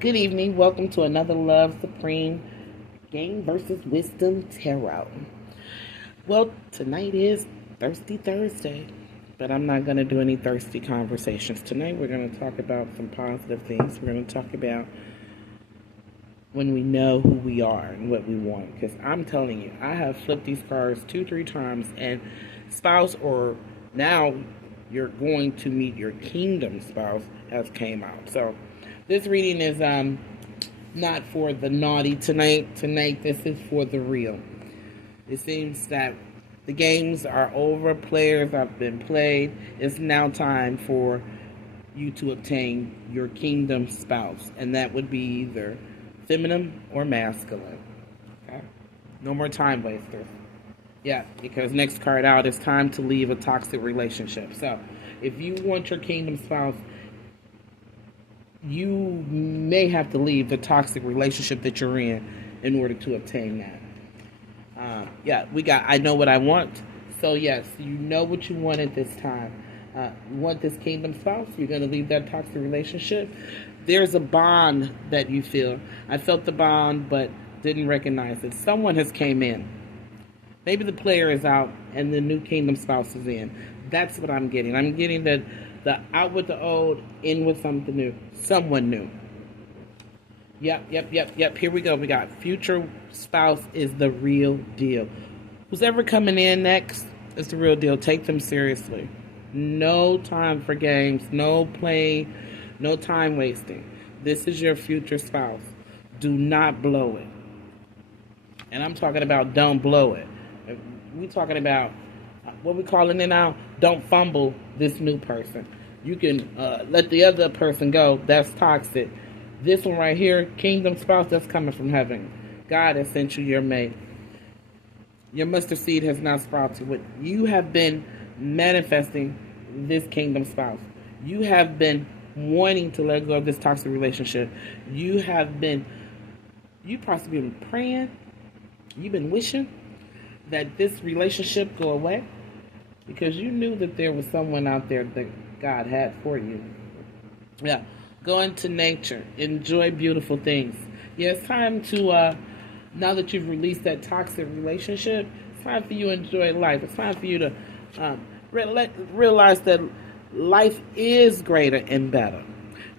Good evening. Welcome to another Love Supreme Game versus Wisdom Tarot. Well, tonight is Thirsty Thursday, but I'm not going to do any thirsty conversations. Tonight we're going to talk about some positive things. We're going to talk about when we know who we are and what we want. Because I'm telling you, I have flipped these cards 2-3 times, and spouse or now you're going to meet your kingdom spouse has came out. So this reading is not for the naughty tonight. Tonight, this is for the real. It seems that the games are over. Players have been played. It's now time for you to obtain your kingdom spouse, and that would be either feminine or masculine. Okay? No more time wasters. Yeah, because next card out, it's time to leave a toxic relationship. So, if you want your kingdom spouse, you may have to leave the toxic relationship that you're in order to obtain that. We got I know what I want. So yes, you know what you want at this time. You want this kingdom spouse. You're going to leave that toxic relationship. There's a bond that you feel. I felt the bond, but didn't recognize it. Someone has came in. Maybe the player is out and the new kingdom spouse is in. That's what I'm getting. I'm getting that the out with the old, in with something new. Someone new. Yep. Here we go. We got future spouse is the real deal. Who's ever coming in next is the real deal. Take them seriously. No time for games. No play. No time wasting. This is your future spouse. Do not blow it. And I'm talking about don't blow it. We're talking about what we calling it now. Don't fumble this new person. You can let the other person go. That's toxic. This one right here, kingdom spouse, that's coming from heaven. God has sent you your mate. Your mustard seed has not sprouted. What you have been manifesting this kingdom spouse. You have been wanting to let go of this toxic relationship. You possibly been praying. You've been wishing that this relationship go away because you knew that there was someone out there that God had for you. Yeah. Go into nature. Enjoy beautiful things. Yeah, it's time to, now that you've released that toxic relationship, it's time for you to enjoy life. It's time for you to realize that life is greater and better.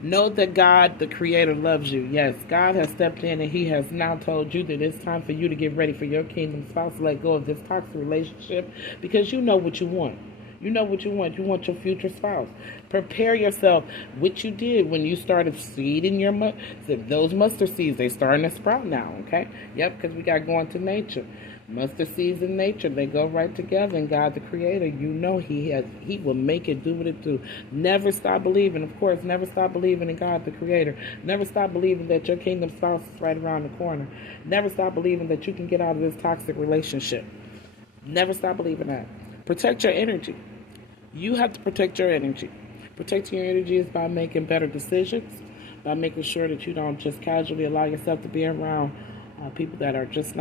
Know that God, the Creator, loves you. Yes, God has stepped in and He has now told you that it's time for you to get ready for your kingdom spouse. Let go of this toxic relationship because you know what you want. You know what you want. You want your future spouse. Prepare yourself. What you did when you started seeding your those mustard seeds, they starting to sprout now, okay? Yep, because we got going to nature. Mustard seeds in nature, they go right together. And God, the Creator, you know He will make it do what it do. Never stop believing. Of course, never stop believing in God, the Creator. Never stop believing that your kingdom spouse is right around the corner. Never stop believing that you can get out of this toxic relationship. Never stop believing that. Protect your energy. You have to protect your energy. Protecting your energy is by making better decisions, by making sure that you don't just casually allow yourself to be around people that are just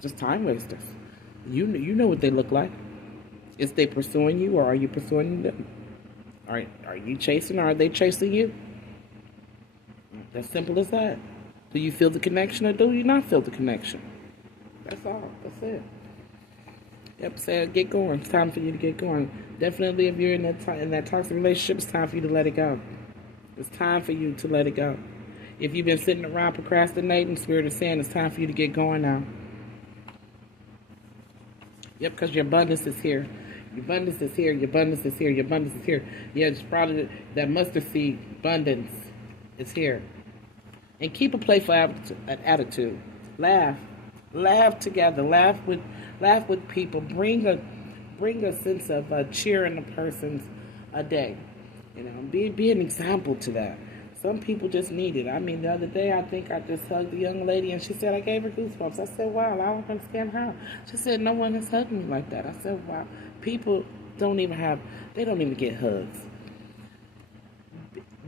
just time wasters. You know what they look like. Is they pursuing you or are you pursuing them? Are you chasing or are they chasing you? As simple as that. Do you feel the connection or do you not feel the connection? That's all. That's it. Yep, say get going. It's time for you to get going. Definitely, if you're in that toxic relationship, it's time for you to let it go. It's time for you to let it go. If you've been sitting around procrastinating, Spirit is saying it's time for you to get going now. Yep, because your abundance is here. Your abundance is here. Your abundance is here. Your abundance is here. Yeah, it's probably that mustard seed abundance is here. And keep a playful attitude. Laugh together. Laugh with people. Bring a sense of cheer in a person's day. Be an example to that. Some people just need it. I mean, the other day I think I just hugged a young lady and she said I gave her goosebumps. I said, wow, I don't understand how. She said, no one has hugged me like that. I said, wow, people don't even get hugs.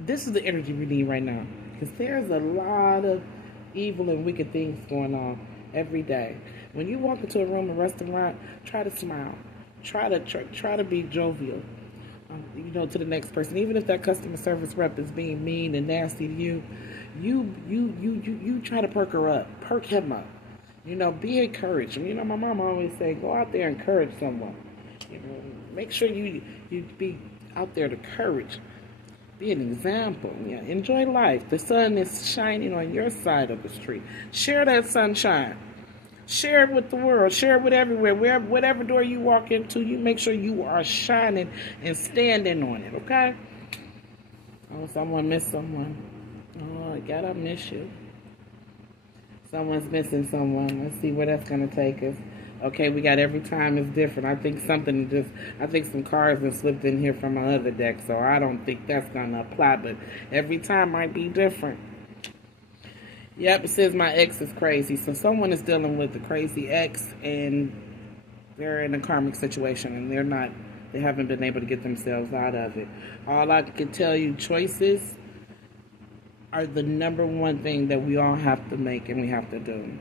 This is the energy we need right now because there's a lot of evil and wicked things going on every day. When you walk into a room, a restaurant, try to smile. Try to be jovial. To the next person. Even if that customer service rep is being mean and nasty to you, You try to perk her up, perk him up. Be encouraged. My mom always say, go out there and encourage someone. Make sure you be out there to encourage. Be an example. Yeah, enjoy life. The sun is shining on your side of the street. Share that sunshine. Share it with the world. Share it with everywhere. Whatever door you walk into, you make sure you are shining and standing on it. Okay? Oh, someone missed someone. Oh, God, I miss you. Someone's missing someone. Let's see where that's gonna take us. Okay, we got every time is different. I think some cars have slipped in here from my other deck, so I don't think that's gonna apply. But every time might be different. Yep, it says my ex is crazy. So someone is dealing with a crazy ex, and they're in a karmic situation, and they haven't been able to get themselves out of it. All I can tell you, choices are the number one thing that we all have to make and we have to do.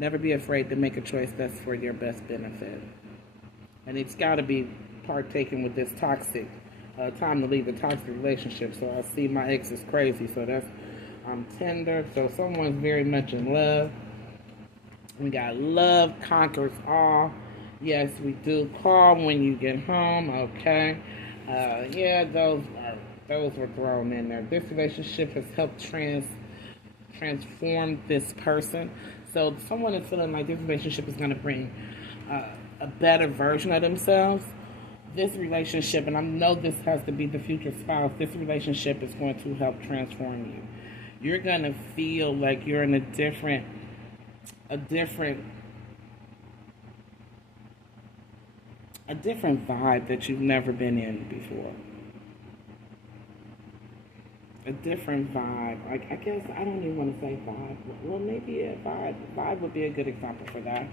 Never be afraid to make a choice that's for your best benefit. And it's got to be partaking with this toxic, time to leave the toxic relationship. So I see my ex is crazy. So I'm tender. So someone's very much in love. We got love conquers all. Yes, we do. Call when you get home. Okay. Yeah, those were thrown in there. This relationship has helped transform this person. So someone is feeling like this relationship is going to bring a better version of themselves. This relationship, and I know this has to be the future spouse, this relationship is going to help transform you. You're going to feel like you're in a different vibe that you've never been in before. A different vibe. Like, I guess I don't even want to say vibe. Well, maybe a vibe. Vibe would be a good example for that.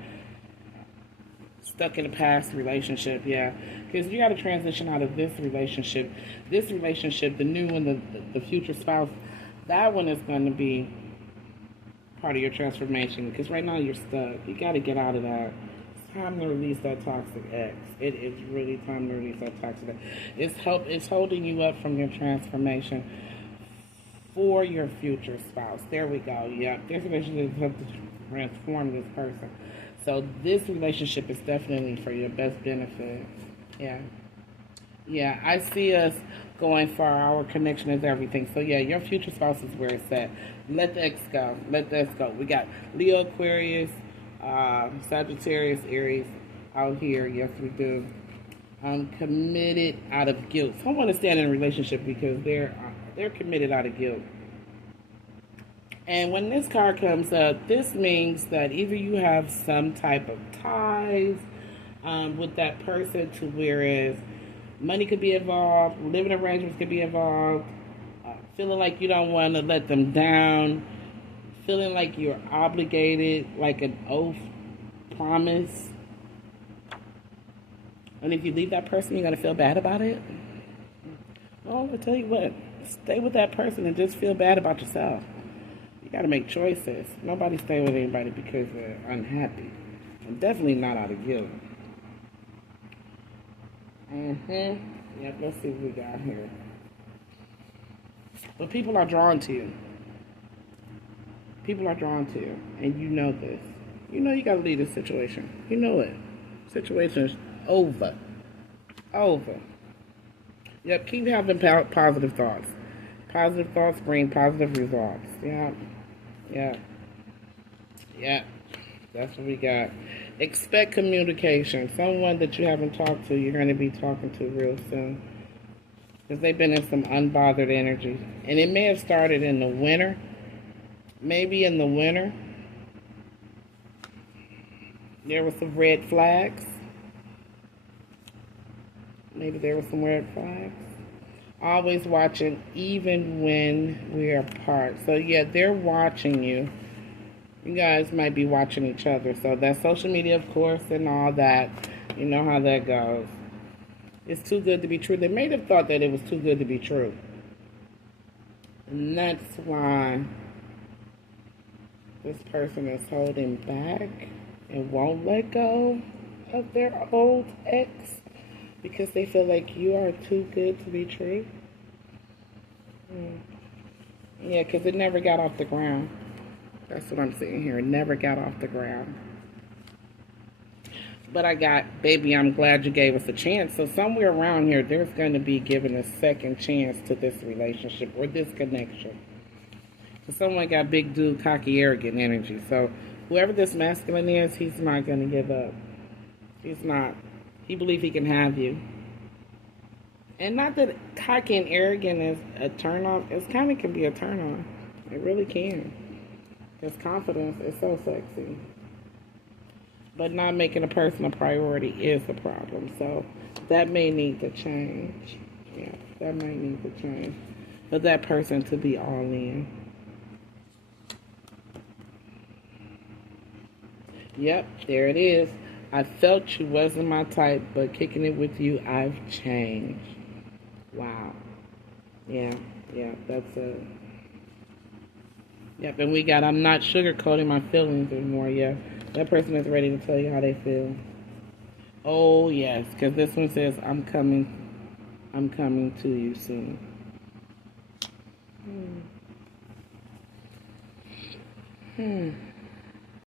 Stuck in a past relationship, yeah. Because you got to transition out of this relationship. This relationship, the new one, the future spouse, that one is going to be part of your transformation. Because right now you're stuck. You got to get out of that. It's time to release that toxic ex. It is really time to release that toxic ex. It's holding you up from your transformation for your future spouse. There we go. Yeah, this relationship helps to transform this person. So this relationship is definitely for your best benefit. Yeah. Yeah, I see us going for our connection is everything. So yeah, your future spouse is where it's at. Let the ex go. Let the ex go. We got Leo, Aquarius, Sagittarius, Aries out here. Yes, we do. Committed out of guilt. Someone is staying in a relationship because they're committed out of guilt. And when this card comes up, this means that either you have some type of ties with that person to whereas money could be involved, living arrangements could be involved, feeling like you don't want to let them down, feeling like you're obligated, like an oath, promise. And if you leave that person, you're going to feel bad about it. Well, I'll tell you what, stay with that person and just feel bad about yourself. You got to make choices. Nobody stay with anybody because they're unhappy. And definitely not out of guilt. Yep, let's see what we got here. But people are drawn to you. People are drawn to you. And you know this. You know you got to leave this situation. You know it. Situation's over. Over. Yep, keep having positive thoughts. Positive thoughts bring positive results. Yeah. Yeah. Yeah. That's what we got. Expect communication. Someone that you haven't talked to, you're going to be talking to real soon. Because they've been in some unbothered energy. And it may have started in the winter. Maybe in the winter. There were some red flags. Maybe there were some red flags. Always watching, even when we're apart. So, yeah, they're watching you. You guys might be watching each other. So, that's social media, of course, and all that. You know how that goes. It's too good to be true. They may have thought that it was too good to be true. And that's why this person is holding back and won't let go of their old ex. Because they feel like you are too good to be true. Yeah, because it never got off the ground. That's what I'm seeing here. It never got off the ground. But I got, baby, I'm glad you gave us a chance. So somewhere around here, there's going to be given a second chance to this relationship or this connection. So someone got big dude, cocky, arrogant energy. So whoever this masculine is, he's not going to give up. He's not. He believes he can have you. And not that cocky and arrogant is a turn off. It kind of can be a turn on. It really can. Because confidence is so sexy. But not making a person a priority is the problem. So that may need to change. Yeah, that might need to change. For that person to be all in. Yep, there it is. I felt you wasn't my type, but kicking it with you, I've changed. Wow. Yeah, yeah, that's a. Yep, and we got, I'm not sugarcoating my feelings anymore. Yeah, that person is ready to tell you how they feel. Oh, yes, because this one says, I'm coming to you soon. Hmm. Hmm.